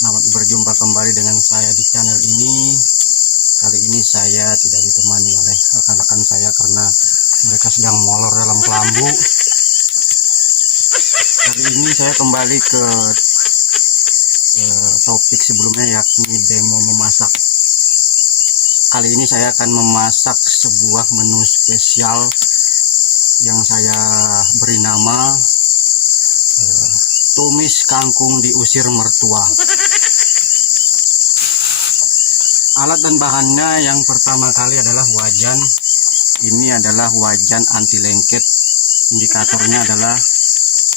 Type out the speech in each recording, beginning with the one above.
Selamat berjumpa kembali dengan saya di channel ini. Kali ini saya tidak ditemani oleh rekan-rekan saya karena mereka sedang molor dalam kelambu. Kali ini saya kembali ke topik sebelumnya, yakni demo memasak. Kali ini saya akan memasak sebuah menu spesial yang saya beri nama tumis kangkung diusir mertua. Alat dan bahannya yang pertama kali adalah wajan. Ini adalah wajan anti lengket. Indikatornya adalah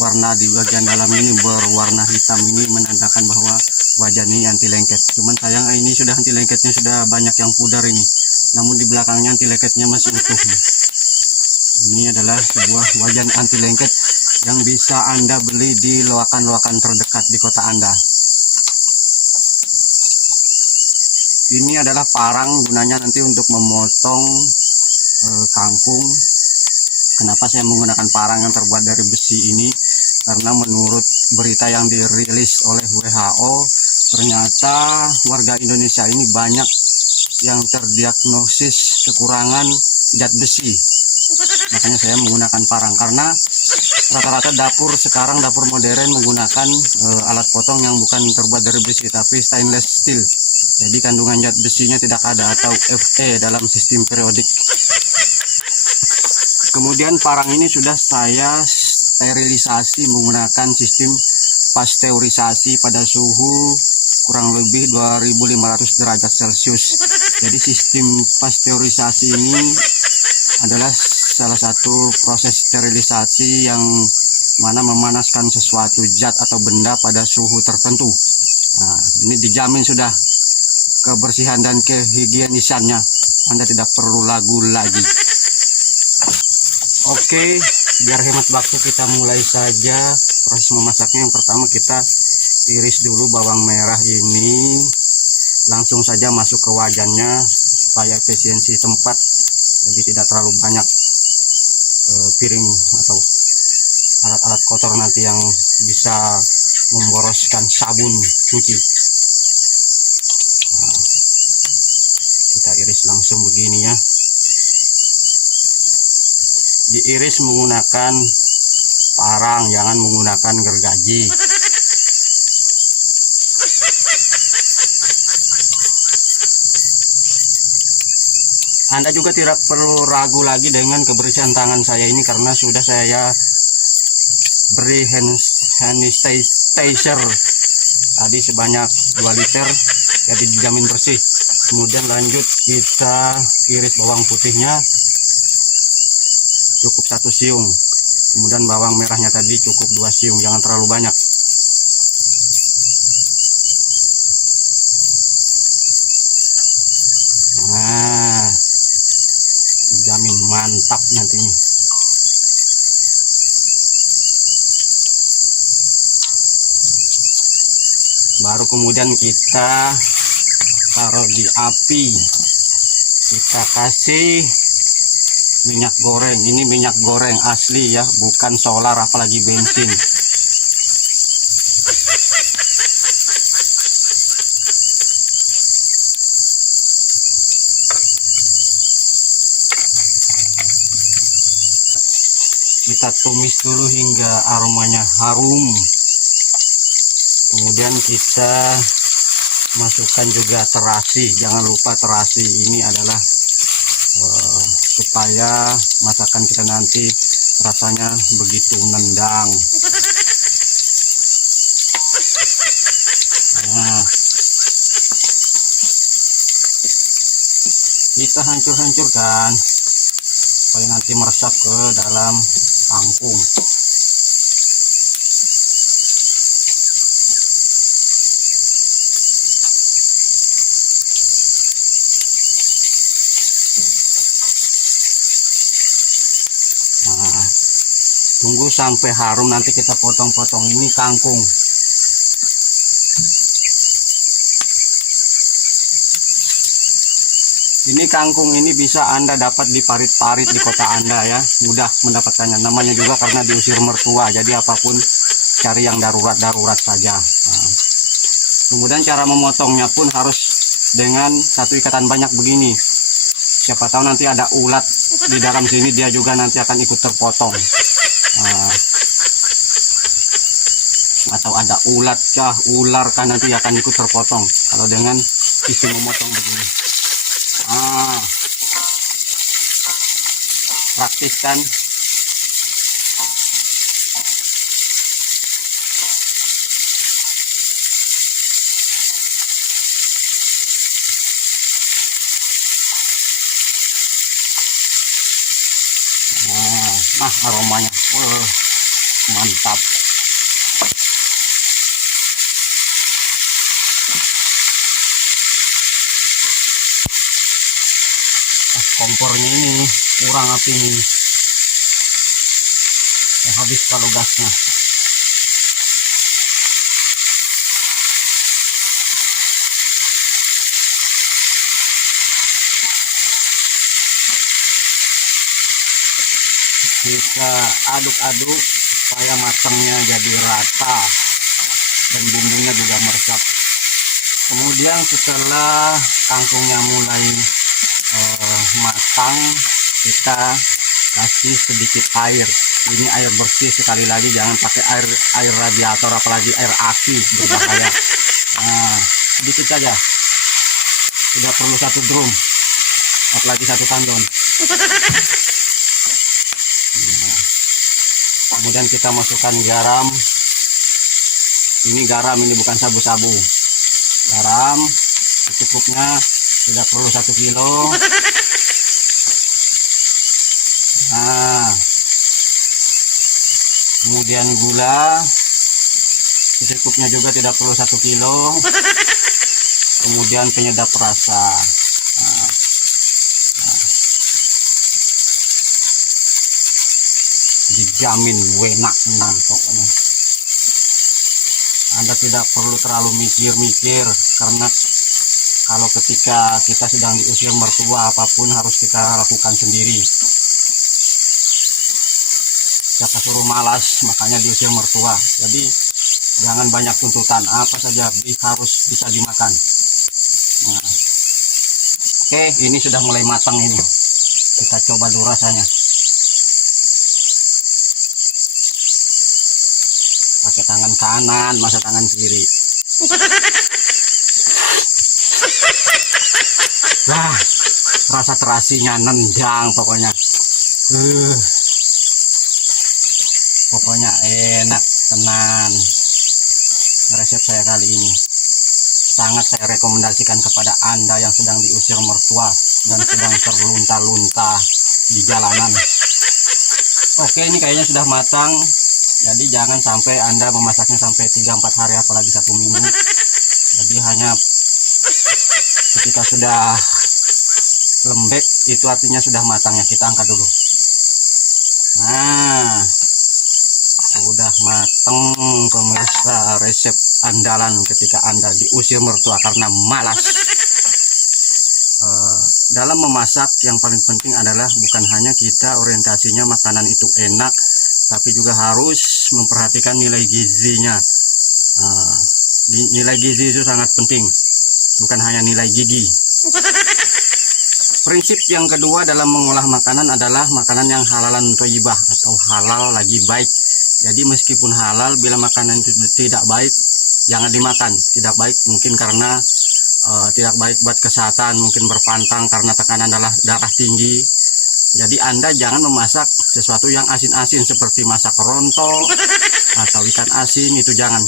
warna di bagian dalam ini berwarna hitam. Ini menandakan bahwa wajan ini anti lengket. Cuman sayang ini sudah anti lengketnya sudah banyak yang pudar ini. Namun di belakangnya anti lengketnya masih utuh. Ini adalah sebuah wajan anti lengket yang bisa Anda beli di loakan-loakan terdekat di kota Anda. Ini adalah parang, gunanya nanti untuk memotong kangkung. Kenapa saya menggunakan parang yang terbuat dari besi ini? Karena menurut berita yang dirilis oleh WHO, ternyata warga Indonesia ini banyak yang terdiagnosis kekurangan zat besi. Makanya saya menggunakan parang, karena rata-rata dapur sekarang, dapur modern menggunakan alat potong yang bukan terbuat dari besi tapi stainless steel. Jadi kandungan zat besinya tidak ada, atau Fe dalam sistem periodik. Kemudian parang ini sudah saya sterilisasi menggunakan sistem pasteurisasi pada suhu kurang lebih 2500 derajat Celcius. Jadi sistem pasteurisasi ini adalah salah satu proses sterilisasi yang mana memanaskan sesuatu zat atau benda pada suhu tertentu. Nah, ini dijamin sudah kebersihan dan kehigienisannya. Anda tidak perlu ragu lagi. Oke, biar hemat waktu kita mulai saja proses memasaknya. Yang pertama kita iris dulu bawang merah ini, langsung saja masuk ke wajannya supaya efisiensi tempat, jadi tidak terlalu banyak piring atau alat-alat kotor nanti yang bisa memboroskan sabun cuci. Nah, kita iris langsung begini ya. Diiris menggunakan parang, jangan menggunakan gergaji. Anda juga tidak perlu ragu lagi dengan kebersihan tangan saya ini, karena sudah saya beri hand sanitizer tadi sebanyak 2 liter, jadi dijamin bersih. Kemudian lanjut kita iris bawang putihnya cukup 1 siung. Kemudian bawang merahnya tadi cukup 2 siung, jangan terlalu banyak. Nah, dijamin mantap nantinya. Baru kemudian kita taruh di api, kita kasih minyak goreng. Ini minyak goreng asli ya, bukan solar apalagi bensin. Kita tumis dulu hingga aromanya harum. Kemudian kita masukkan juga terasi. Jangan lupa terasi ini adalah supaya masakan kita nanti rasanya begitu nendang. Nah, kita hancur-hancurkan supaya nanti meresap ke dalam kangkung. Nah, tunggu sampai harum, nanti kita potong-potong ini kangkung. Ini kangkung ini bisa Anda dapat di parit-parit di kota Anda ya, mudah mendapatkannya. Namanya juga karena diusir mertua, jadi apapun cari yang darurat-darurat saja. Nah, Kemudian cara memotongnya pun harus dengan satu ikatan banyak begini. Siapa tahu nanti ada ulat di dalam sini, dia juga nanti akan ikut terpotong. Atau ada ulat kah, ular kan, nanti akan ikut terpotong kalau dengan sistem memotong begini. Praktis kan? Nah, aromanya mantap. Kompornya ini kurang api ini, habis kalau gasnya. Kita aduk-aduk supaya matangnya jadi rata dan bumbunya juga meresap. Kemudian setelah kangkungnya mulai matang, kita kasih sedikit air. Ini air bersih, sekali lagi jangan pakai air radiator, apalagi air aki, berbahaya. Sedikit saja, tidak perlu 1 drum, apalagi 1 tandon. Kemudian kita masukkan garam. Ini garam, ini bukan sabu-sabu. Garam secukupnya, tidak perlu 1 kilo. Kemudian gula secukupnya juga, tidak perlu 1 kilo. Kemudian penyedap rasa. Dijamin enak pokoknya. Anda tidak perlu terlalu mikir-mikir, karena kalau ketika kita sedang diusir mertua, apapun harus kita lakukan sendiri. Siapa suruh malas, makanya diusir mertua. Jadi jangan banyak tuntutan, apa saja harus bisa dimakan. Oke, ini sudah mulai matang ini. Kita coba dulu rasanya. Pakai tangan kanan, masa tangan kiri. Wah, rasa terasinya nendang pokoknya. Pokoknya enak tenan. Resep saya kali ini sangat saya rekomendasikan kepada Anda yang sedang diusir mertua dan sedang terlunta-lunta di jalanan. Oke, ini kayaknya sudah matang. Jadi jangan sampai Anda memasaknya sampai 3-4 hari, apalagi 1 minggu. Jadi hanya ketika sudah lembek, itu artinya sudah matangnya. Kita angkat dulu. Nah, udah mateng pemirsa, resep andalan ketika Anda diusir mertua karena malas. Dalam memasak yang paling penting adalah bukan hanya kita orientasinya makanan itu enak, tapi juga harus memperhatikan nilai gizinya. Nilai gizi itu sangat penting, bukan hanya nilai gigi. Prinsip yang kedua dalam mengolah makanan adalah makanan yang halalan thayyibah atau halal lagi baik. Jadi meskipun halal, bila makanan itu tidak baik, jangan dimakan. Tidak baik mungkin karena tidak baik buat kesehatan, mungkin berpantang karena tekanan darah tinggi. Jadi Anda jangan memasak sesuatu yang asin-asin seperti masak rontok atau ikan asin, itu jangan.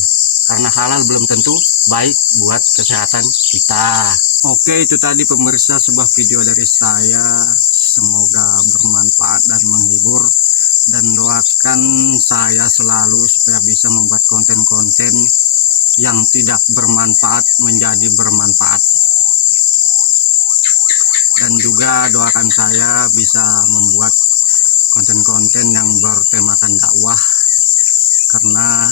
Karena halal belum tentu baik buat kesehatan kita. Oke, itu tadi pemirsa sebuah video dari saya. Semoga bermanfaat dan menghibur. Dan doakan saya selalu supaya bisa membuat konten-konten yang tidak bermanfaat menjadi bermanfaat. Dan juga doakan saya bisa membuat konten-konten yang bertemakan dakwah, karena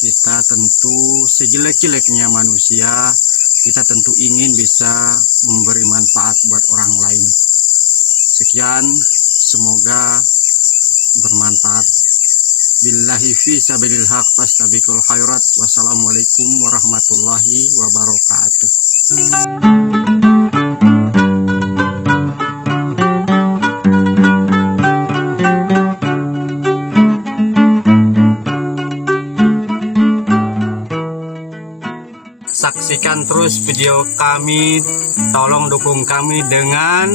kita tentu sejelek-jeleknya manusia, kita tentu ingin bisa memberi manfaat buat orang lain. Sekian, semoga bermanfaat billahi fi sabilil haq fastabiqul khairat. Wassalamualaikum warahmatullahi wabarakatuh. Saksikan terus video kami, tolong dukung kami dengan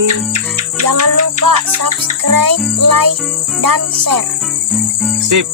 Jangan lupa subscribe, like, dan share. sip.